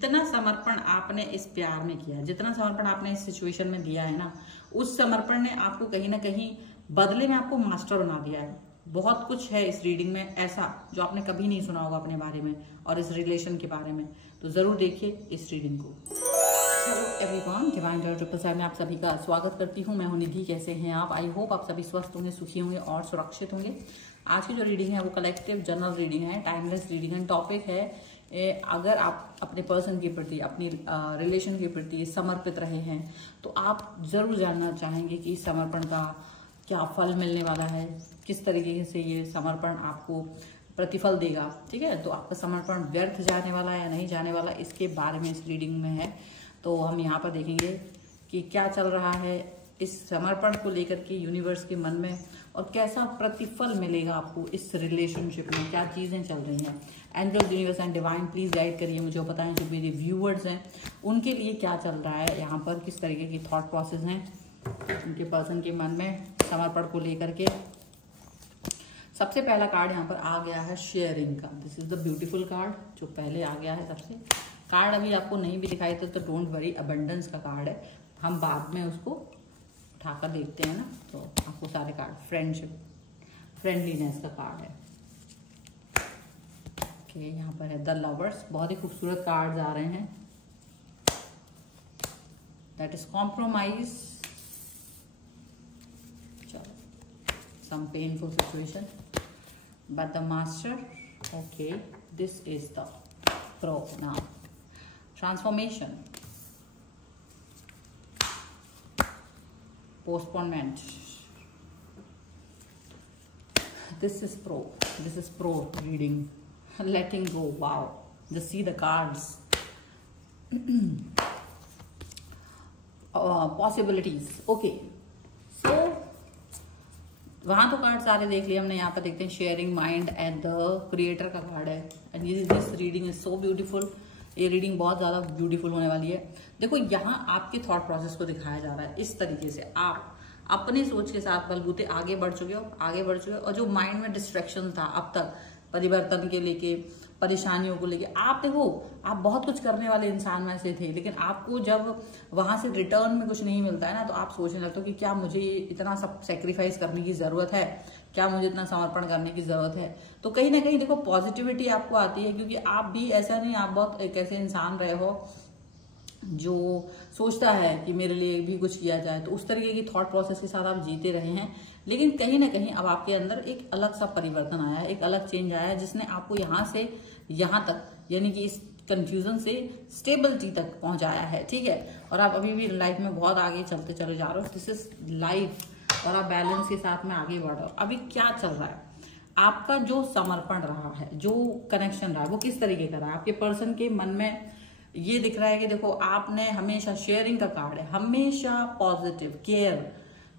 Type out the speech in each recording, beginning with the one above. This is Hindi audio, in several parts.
जितना समर्पण आपने इस प्यार में किया, जितना समर्पण आपने इस सिचुएशन में दिया है ना, उस समर्पण ने आपको कहीं ना कहीं बदले में आपको मास्टर बना दिया है। बहुत कुछ है इस रीडिंग में ऐसा जो आपने कभी नहीं सुना होगा अपने बारे में और इस रिलेशन के बारे में, तो जरूर देखिए इस रीडिंग को। Hello everyone, Divine Tarot triple side में आप सभी का स्वागत करती हूँ। मैं हूं निधि। कैसे हैं आप? आई होप आप सभी स्वस्थ होंगे, सुखी होंगे और सुरक्षित होंगे। आज की जो रीडिंग है वो कलेक्टिव जनरल रीडिंग है, टाइमलेस रीडिंग है। टॉपिक है अगर आप अपने पर्सन के प्रति, अपनी रिलेशन के प्रति समर्पित रहे हैं तो आप जरूर जानना चाहेंगे कि इस समर्पण का क्या फल मिलने वाला है, किस तरीके से ये समर्पण आपको प्रतिफल देगा। ठीक है, तो आपका समर्पण व्यर्थ जाने वाला है या नहीं जाने वाला, इसके बारे में इस रीडिंग में है। तो हम यहाँ पर देखेंगे कि क्या चल रहा है इस समर्पण को लेकर के यूनिवर्स के मन में और कैसा प्रतिफल मिलेगा आपको इस रिलेशनशिप में, क्या चीजें चल रही हैं। Angels, universe and divine please guide करिए मुझे, बताएं जो मेरे व्यूअर्स हैं उनके लिए क्या चल रहा है यहाँ पर, किस तरीके की थॉट प्रोसेस हैं उनके पर्सन के मन में समर्पण को लेकर के। सबसे पहला कार्ड यहाँ पर आ गया है शेयरिंग का। This is the beautiful card जो पहले आ गया है। सबसे कार्ड अभी आपको नहीं भी दिखाई तो डोंट वरी, अबंडेंस का कार्ड है, हम बाद में उसको उठाकर देखते हैं ना। तो आपको सारे कार्ड, फ्रेंडशिप, फ्रेंडलीनेस का कार्ड है। ओके, यहाँ पर है द लवर्स, बहुत ही खूबसूरत कार्ड्स आ रहे हैं। That is compromise, some painful situation, but the master, okay, this is the pro now. Transformation, postponement, this is pro reading, letting go. Wow, just see the cards. Possibilities, okay, so वहां तो कार्ड सारे देख लिए हमने। यहाँ पर देखते हैं sharing, mind and the creator का कार्ड है। And this reading is so beautiful. ये रीडिंग बहुत ज्यादा ब्यूटीफुल होने वाली है। देखो, यहाँ आपके थॉट प्रोसेस को दिखाया जा रहा है इस तरीके से, आप अपनी सोच के साथ बलबूते आगे बढ़ चुके हो और जो माइंड में डिस्ट्रैक्शन था अब तक, परिवर्तन के लेके, परेशानियों को लेके, आप देखो आप बहुत कुछ करने वाले इंसान में से थे, लेकिन आपको जब वहां से रिटर्न में कुछ नहीं मिलता है ना, तो आप सोचने लगते हो कि क्या मुझे इतना सब सेक्रीफाइस करने की जरूरत है, क्या मुझे इतना समर्पण करने की जरूरत है। तो कहीं ना कहीं देखो पॉजिटिविटी आपको आती है, क्योंकि आप भी ऐसा नहीं, आप बहुत एक ऐसे इंसान रहे हो जो सोचता है कि मेरे लिए भी कुछ किया जाए, तो उस तरीके की थॉट प्रोसेस के साथ आप जीते रहे हैं। लेकिन कहीं ना कहीं अब आपके अंदर एक अलग सा परिवर्तन आया है, एक अलग चेंज आया है, जिसने आपको यहाँ से यहाँ तक, यानी कि इस कंफ्यूजन से स्टेबिलिटी तक पहुंचाया है। ठीक है, और आप अभी भी लाइफ में बहुत आगे चलते चले जा रहे हो। दिस इज लाइफ, और आप बैलेंस के साथ में आगे बढ़ रहे हो। अभी क्या चल रहा है, आपका जो समर्पण रहा है, जो कनेक्शन रहा है, वो किस तरीके का रहा है। आपके पर्सन के मन में ये दिख रहा है कि देखो आपने हमेशा, शेयरिंग का कार्ड है, हमेशा पॉजिटिव केयर,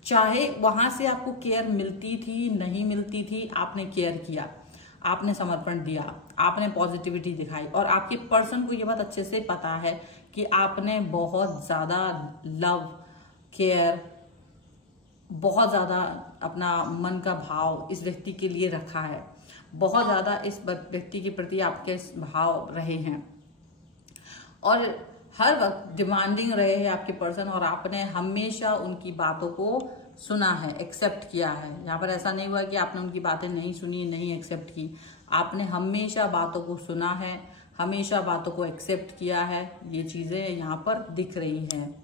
चाहे वहां से आपको केयर मिलती थी नहीं मिलती थी, आपने केयर किया, आपने समर्पण दिया, आपने पॉजिटिविटी दिखाई। और आपके पर्सन को ये बात अच्छे से पता है कि आपने बहुत ज्यादा लव, केयर, बहुत ज्यादा अपना मन का भाव इस व्यक्ति के लिए रखा है, बहुत ज्यादा इस व्यक्ति के प्रति आपके भाव रहे हैं और हर वक्त डिमांडिंग रहे हैं आपके पर्सन, और आपने हमेशा उनकी बातों को सुना है, एक्सेप्ट किया है। यहाँ पर ऐसा नहीं हुआ कि आपने उनकी बातें नहीं सुनी, नहीं एक्सेप्ट की, आपने हमेशा बातों को सुना है, हमेशा बातों को एक्सेप्ट किया है। ये चीजें यहाँ पर दिख रही हैं।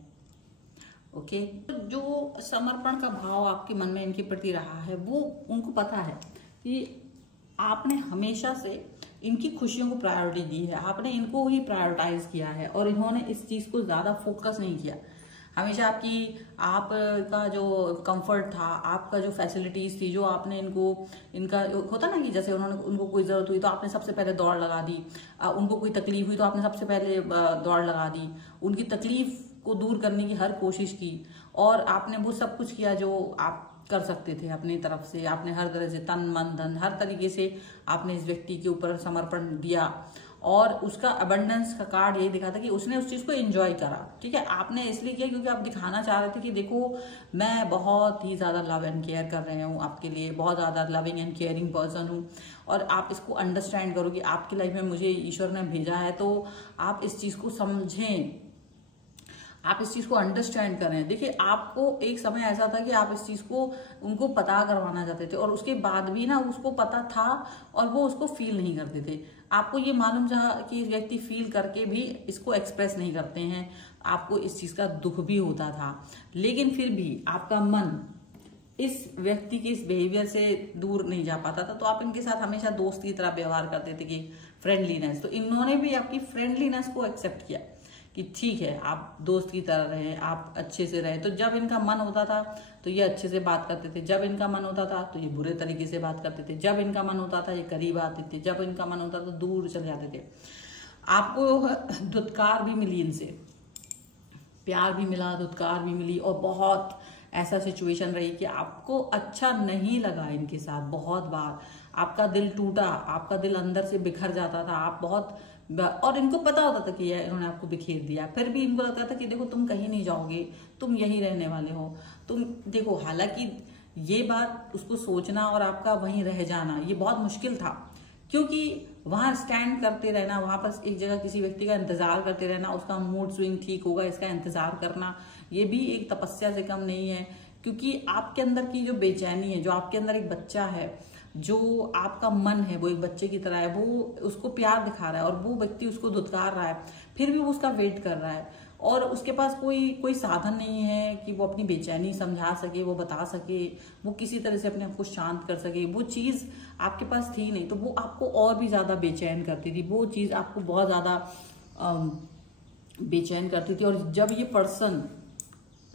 ओके, जो समर्पण का भाव आपके मन में इनके प्रति रहा है, वो उनको पता है कि आपने हमेशा से इनकी खुशियों को प्रायोरिटी दी है, आपने इनको ही प्रायोरिटाइज किया है, और इन्होंने इस चीज को ज्यादा फोकस नहीं किया। हमेशा आपका जो कंफर्ट था, आपका जो फैसिलिटीज थी, जो आपने इनका होता ना कि जैसे उनको कोई जरूरत हुई तो आपने सबसे पहले दौड़ लगा दी, उनको कोई तकलीफ हुई तो आपने सबसे पहले दौड़ लगा दी, उनकी तकलीफ को दूर करने की हर कोशिश की, और आपने वो सब कुछ किया जो आप कर सकते थे अपनी तरफ से। आपने हर तरह से तन मन धन हर तरीके से आपने इस व्यक्ति के ऊपर समर्पण दिया, और उसका अबंडेंस का कार्ड यही दिखा था कि उसने उस चीज को एंजॉय करा। ठीक है, आपने इसलिए किया क्योंकि आप दिखाना चाह रहे थे कि देखो मैं बहुत ही ज्यादा लव एंड केयर कर रहे हूँ आपके लिए, बहुत ज्यादा लविंग एंड केयरिंग पर्सन हूँ, और आप इसको अंडरस्टैंड करो कि आपकी लाइफ में मुझे ईश्वर ने भेजा है, तो आप इस चीज को समझें, आप इस चीज को अंडरस्टैंड करें। देखिए, आपको एक समय ऐसा था कि आप इस चीज को उनको पता करवाना चाहते थे, और उसके बाद भी ना उसको पता था और वो उसको फील नहीं करते थे। आपको ये मालूम था कि व्यक्ति फील करके भी इसको एक्सप्रेस नहीं करते हैं, आपको इस चीज का दुख भी होता था, लेकिन फिर भी आपका मन इस व्यक्ति के इस बिहेवियर से दूर नहीं जा पाता था। तो आप इनके साथ हमेशा दोस्त की तरह व्यवहार करते थे कि फ्रेंडलीनेस, तो इन्होंने भी आपकी फ्रेंडलीनेस को एक्सेप्ट किया कि ठीक है आप दोस्त की तरह रहे, आप अच्छे से रहे। तो जब इनका मन होता था तो ये अच्छे से बात करते थे, जब इनका मन होता था तो ये बुरे तरीके से बात करते थे, जब इनका मन होता था ये करीब आते थे, जब इनका मन होता था दूर चले जाते थे। आपको धुतकार भी मिली इनसे, प्यार भी मिला, धुतकार भी मिली, और बहुत ऐसा सिचुएशन रही कि आपको अच्छा नहीं लगा इनके साथ। बहुत बार आपका दिल टूटा, आपका दिल अंदर से बिखर जाता था, आप बहुत, और इनको पता होता था कि इन्होंने आपको बिखेर दिया, फिर भी इनको लगता था कि देखो तुम कहीं नहीं जाओगे, तुम यहीं रहने वाले हो, तुम देखो। हालांकि ये बात उसको सोचना और आपका वहीं रह जाना ये बहुत मुश्किल था, क्योंकि वहां स्टैंड करते रहना, वहां पर एक जगह किसी व्यक्ति का इंतजार करते रहना, उसका मूड स्विंग ठीक होगा इसका इंतजार करना, ये भी एक तपस्या से कम नहीं है। क्योंकि आपके अंदर की जो बेचैनी है, जो आपके अंदर एक बच्चा है, जो आपका मन है वो एक बच्चे की तरह है, वो उसको प्यार दिखा रहा है और वो व्यक्ति उसको धुतकार रहा है, फिर भी वो उसका वेट कर रहा है, और उसके पास कोई साधन नहीं है कि वो अपनी बेचैनी समझा सके, वो बता सके, वो किसी तरह से अपने आप को शांत कर सके। वो चीज आपके पास थी नहीं, तो वो आपको और भी ज्यादा बेचैन करती थी, वो चीज आपको बहुत ज्यादा बेचैन करती थी। और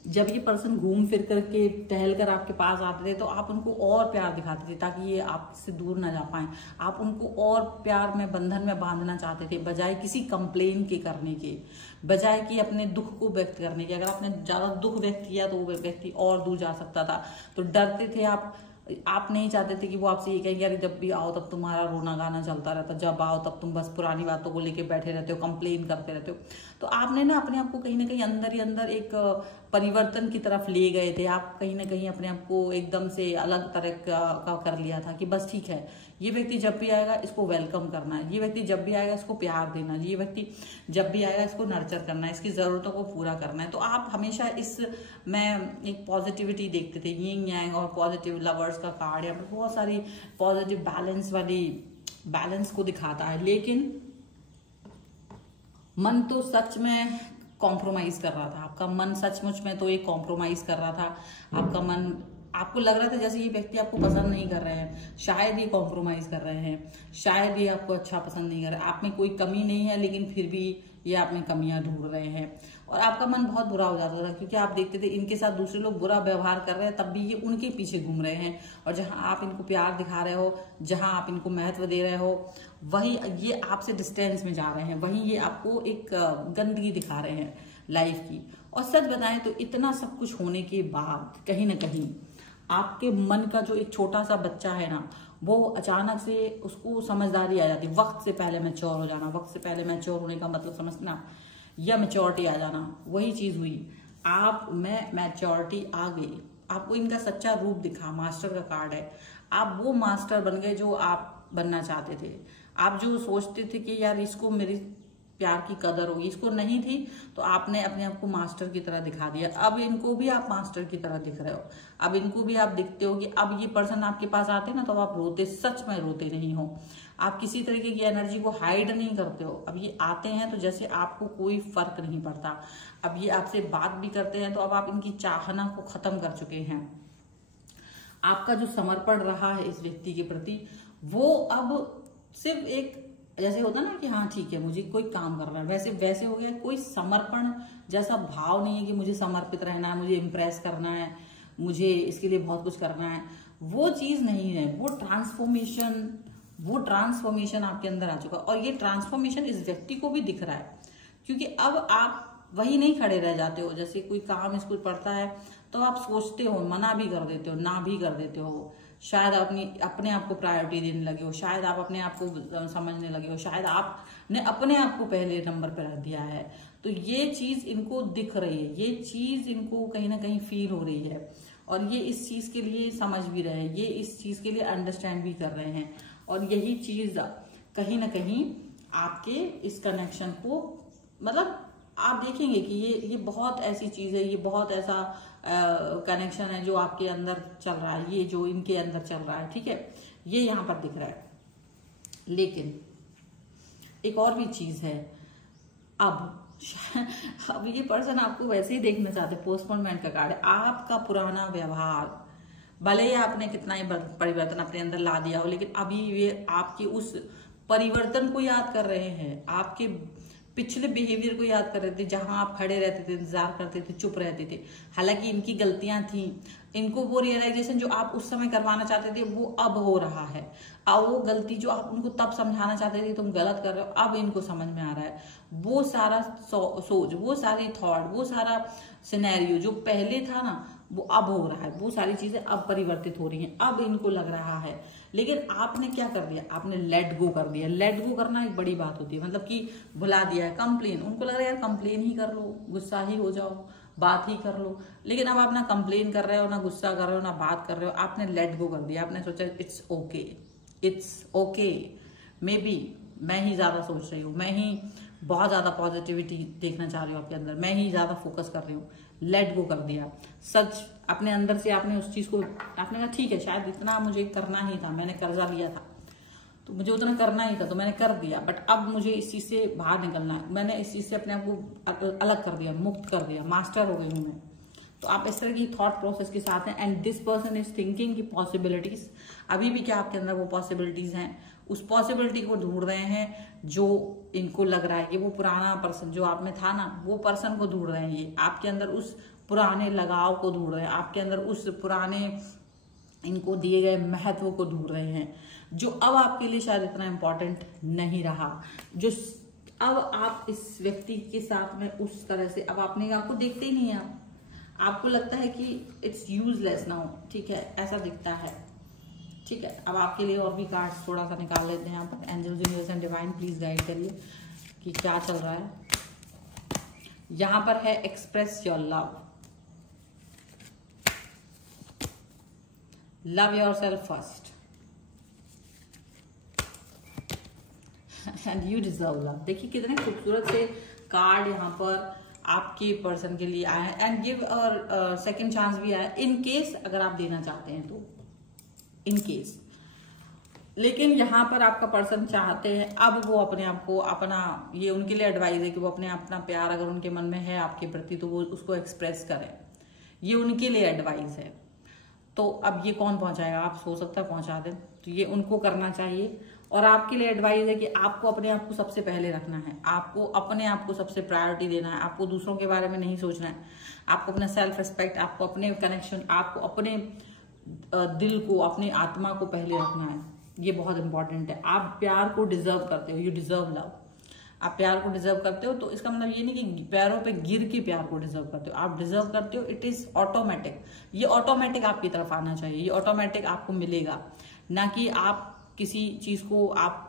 जब ये पर्सन घूम फिर करके टहल कर आपके पास आते थे तो आप उनको और प्यार दिखाते थे ताकि ये आपसे दूर ना जा पाए। आप उनको और प्यार में, बंधन में बांधना चाहते थे, बजाय किसी कंप्लेन के करने के, बजाय कि अपने दुख को व्यक्त करने के। अगर आपने ज्यादा दुख व्यक्त किया तो वो व्यक्ति और दूर जा सकता था, तो डरते थे आप नहीं चाहते थे कि वो आपसे ये कहें यार जब भी आओ तब तुम्हारा रोना गाना चलता रहता, जब आओ तब तुम बस पुरानी बातों को लेके बैठे रहते हो, कंप्लेन करते रहते हो। तो आपने ना अपने आप को कहीं ना कहीं अंदर ही अंदर एक परिवर्तन की तरफ ले गए थे। आप कहीं ना कहीं अपने आप को एकदम से अलग तरह का कर लिया था कि बस ठीक है, ये व्यक्ति जब भी आएगा इसको वेलकम करना है, ये व्यक्ति जब भी आएगा इसको प्यार देना, ये व्यक्ति जब भी आएगा इसको नर्चर करना है, इसकी जरूरतों को पूरा करना है। तो आप हमेशा में एक पॉजिटिविटी देखते थे, यिंग यांग और पॉजिटिव लवर्स का कार्ड यहाँ पे बहुत सारी पॉजिटिव बैलेंस को दिखाता है। लेकिन मन तो सच में कॉम्प्रोमाइज कर रहा था, आपका मन सचमुच में तो एक कॉम्प्रोमाइज कर रहा था। आपका मन, आपको लग रहा था जैसे ये व्यक्ति आपको पसंद नहीं कर रहे हैं, शायद ये कॉम्प्रोमाइज कर रहे हैं, शायद ये आपको अच्छा पसंद नहीं कर रहे, आप में कोई कमी नहीं है लेकिन फिर भी ये आप में कमियां ढूंढ रहे हैं। और आपका मन बहुत बुरा हो जाता था क्योंकि आप देखते थे इनके साथ दूसरे लोग बुरा व्यवहार कर रहे हैं, तब भी ये उनके पीछे घूम रहे हैं, और जहां आप इनको प्यार दिखा रहे हो, जहां आप इनको महत्व दे रहे हो, वही ये आपसे डिस्टेंस में जा रहे हैं, वहीं ये आपको एक गंदगी दिखा रहे हैं लाइफ की। और सच बताएं तो इतना सब कुछ होने के बाद कहीं ना कहीं आपके मन का जो एक छोटा सा बच्चा है ना, वो अचानक से उसको समझदारी आ जाती है। वक्त से पहले मैच्योर हो जाना, वक्त से पहले मैच्योर होने का मतलब समझना या मैच्योरिटी आ जाना, वही चीज हुई। आप में मैच्योरिटी आ गई, आपको इनका सच्चा रूप दिखा, मास्टर का कार्ड है, आप वो मास्टर बन गए जो आप बनना चाहते थे। आप जो सोचते थे कि यार इसको मेरी प्यार की कदर होगी, इसको नहीं थी, तो आपने अपने आप को मास्टर की तरह दिखा दिया। अब इनको भी आप मास्टर की तरह दिख रहे हो, अब इनको भी आप दिखते हो कि अब ये पर्सन आपके पास आते हैं ना तो आप रोते, सच में रोते नहीं हो, आप किसी तरीके की एनर्जी को हाइड नहीं करते हो। अब ये आते हैं तो जैसे आपको कोई फर्क नहीं पड़ता, अब ये आपसे बात भी करते हैं तो अब आप इनकी चाहना को खत्म कर चुके हैं। आपका जो समर्पण रहा है इस व्यक्ति के प्रति, वो अब सिर्फ एक जैसे होता ना कि हाँ ठीक है मुझे कोई काम करना है, वैसे हो गया। कोई समर्पण जैसा भाव नहीं है कि मुझे समर्पित रहना है, मुझे इम्प्रेस करना है, मुझे इसके लिए बहुत कुछ करना है, वो चीज नहीं है। वो ट्रांसफॉर्मेशन आपके अंदर आ चुका, और ये ट्रांसफॉर्मेशन इस व्यक्ति को भी दिख रहा है, क्योंकि अब आप वही नहीं खड़े रह जाते हो। जैसे कोई काम इसको पड़ता है तो आप सोचते हो, मना भी कर देते हो, ना भी कर देते हो, शायद अपने आप को प्रायोरिटी देने लगे हो, शायद आप अपने आप को समझने लगे हो, शायद आप ने अपने आप को पहले नंबर पर रख दिया है। तो ये चीज इनको दिख रही है, ये चीज इनको कहीं ना कहीं फील हो रही है, और ये इस चीज के लिए समझ भी रहे हैं, ये इस चीज के लिए अंडरस्टैंड भी कर रहे हैं। और यही चीज कहीं ना कहीं आपके इस कनेक्शन को, मतलब आप देखेंगे कि ये बहुत ऐसी चीज है, ये बहुत ऐसा कनेक्शन है जो आपके अंदर चल रहा है, ये जो इनके अंदर चल रहा है, ठीक है, ये यहाँ पर दिख रहा है। लेकिन एक और भी चीज है, अब ये पर्सन आपको वैसे ही देखना चाहते, पोस्टपोनमेंट का कार्ड है। आपका पुराना व्यवहार, भले ही आपने कितना ही परिवर्तन अपने अंदर ला दिया हो, लेकिन अभी ये आपके उस परिवर्तन को याद कर रहे हैं, आपके पिछले बिहेवियर को याद कर रहे थे, जहां आप खड़े रहते थे, इंतजार करते थे, चुप रहते थे। हालांकि इनकी गलतियां थी, इनको वो रियलाइजेशन जो आप उस समय करवाना चाहते थे वो अब हो रहा है। अब वो गलती जो आप उनको तब समझाना चाहते थे तुम गलत कर रहे हो, अब इनको समझ में आ रहा है। वो सारा सोच, वो सारी थॉट, वो सारा सिनेरियो जो पहले था ना, वो अब हो रहा है। वो सारी चीजें अब परिवर्तित हो रही हैं, अब इनको लग रहा है। लेकिन आपने क्या कर दिया, आपने लेट गो कर दिया। लेट गो करना एक बड़ी बात होती है, मतलब कि भुला दिया है। कंप्लेन, उनको लग रहा है यार कंप्लेन ही कर लो, गुस्सा ही हो जाओ, बात ही कर लो। लेकिन अब आप ना कंप्लेन कर रहे हो, ना गुस्सा कर रहे हो, ना बात कर रहे हो, आपने लेट गो कर दिया। आपने सोचा it's okay, it's okay, may be मैं ही ज्यादा सोच रही हूँ, मैं ही बहुत ज्यादा पॉजिटिविटी देखना चाह रही हूँ आपके अंदर, मैं ही ज्यादा फोकस कर रही हूँ। लेट गो कर दिया। सच अपने अंदर से आपने उस चीज को, आपने कहा ठीक है शायद इतना मुझे करना ही था, मैंने कर्जा लिया था तो मुझे उतना करना ही था, तो मैंने कर दिया, बट अब मुझे इस चीज से बाहर निकलना है। मैंने इस चीज से अपने आप को अलग कर दिया, मुक्त कर दिया, मास्टर हो गई हूं मैं। तो आप इस तरह की थॉट प्रोसेस के साथ हैं। And this person is thinking की पॉसिबिलिटीज, अभी भी क्या आपके अंदर वो पॉसिबिलिटीज हैं, उस पॉसिबिलिटी को ढूंढ रहे हैं जो इनको लग रहा है कि वो पुराना पर्सन जो आप में था ना, वो पर्सन को ढूंढ रहे हैं। ये आपके अंदर उस पुराने लगाव को ढूंढ रहे हैं, आपके अंदर उस पुराने इनको दिए गए महत्व को ढूंढ रहे हैं, जो अब आपके लिए शायद इतना इंपॉर्टेंट नहीं रहा, जो अब आप इस व्यक्ति के साथ में उस तरह से अब आपको देखते ही नहीं है, आपको लगता है कि इट्स यूजलेस नाउ, ठीक है, ऐसा दिखता है। ठीक है, अब आपके लिए और भी कार्ड्स थोड़ा सा निकाल लेते हैं यहाँ पर। Angels, universe and divine please guide करिए कि क्या चल रहा है। यहाँ पर है express your love, love yourself first and you deserve love. देखिए कितने खूबसूरत से कार्ड यहाँ पर आपके पर्सन के लिए आया है। एंड गिव और सेकंड चांस भी आया इन केस अगर आप देना चाहते हैं तो, इन केस। लेकिन यहाँ पर आपका पर्सन चाहते हैं अब वो अपने आप को अपना, ये उनके लिए एडवाइस है कि वो अपना प्यार अगर उनके मन में है आपके प्रति तो वो उसको एक्सप्रेस करें, ये उनके लिए एडवाइस है। तो अब ये कौन पहुंचाएगा, आप सोच सकता है पहुंचा दें, तो ये उनको करना चाहिए। और आपके लिए एडवाइस है कि आपको अपने आप को सबसे पहले रखना है, आपको अपने आप को सबसे प्रायोरिटी देना है, आपको दूसरों के बारे में नहीं सोचना है, आपको अपना सेल्फ रिस्पेक्ट, आपको अपने कनेक्शन, आपको अपने दिल को, अपनी आत्मा को पहले रखना है। ये बहुत इंपॉर्टेंट है। आप प्यार को डिजर्व करते हो, यू डिजर्व लव। आप प्यार को डिजर्व करते हो, तो इसका मतलब ये नहीं कि पैरों पे गिर के प्यार को डिजर्व करते हो, आप डिजर्व करते हो। इट इज ऑटोमेटिक, ये ऑटोमेटिक आपकी तरफ आना चाहिए, ये ऑटोमेटिक आपको मिलेगा, ना कि आप किसी चीज को आप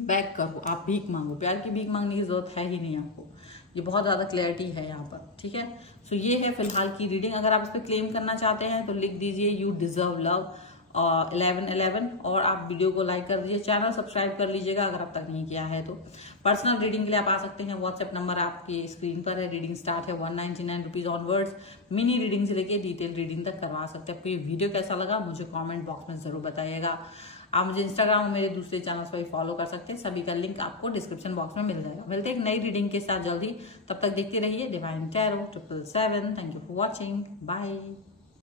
बैक करो, आप भीख मांगो। प्यार की भीख मांगने की जरूरत है ही नहीं आपको, ये बहुत ज्यादा क्लैरिटी है यहाँ पर। ठीक है, सो ये है फिलहाल की रीडिंग। अगर आप इस पर क्लेम करना चाहते हैं तो लिख दीजिए यू डिजर्व लव 1111 और आप वीडियो को लाइक कर दीजिए, चैनल सब्सक्राइब कर लीजिएगा अगर अब तक नहीं किया है तो। पर्सनल रीडिंग के लिए आप आ सकते हैं, व्हाट्सएप नंबर आपके स्क्रीन पर है। रीडिंग स्टार्ट है 199 रुपीज ऑनवर्ड्स। मिनी रीडिंग से लेके डिटेल रीडिंग तक करवा सकते हैं। आपको ये वीडियो कैसा लगा मुझे कॉमेंट बॉक्स में जरूर बताइएगा। आप मुझे इंस्टाग्राम और मेरे दूसरे चैनल्स पर भी फॉलो कर सकते हैं, सभी का लिंक आपको डिस्क्रिप्शन बॉक्स में मिल जाएगा। मिलते हैं एक नई रीडिंग के साथ जल्दी, तब तक देखते रहिए Divine Tarot 777। Thank you for watching, bye.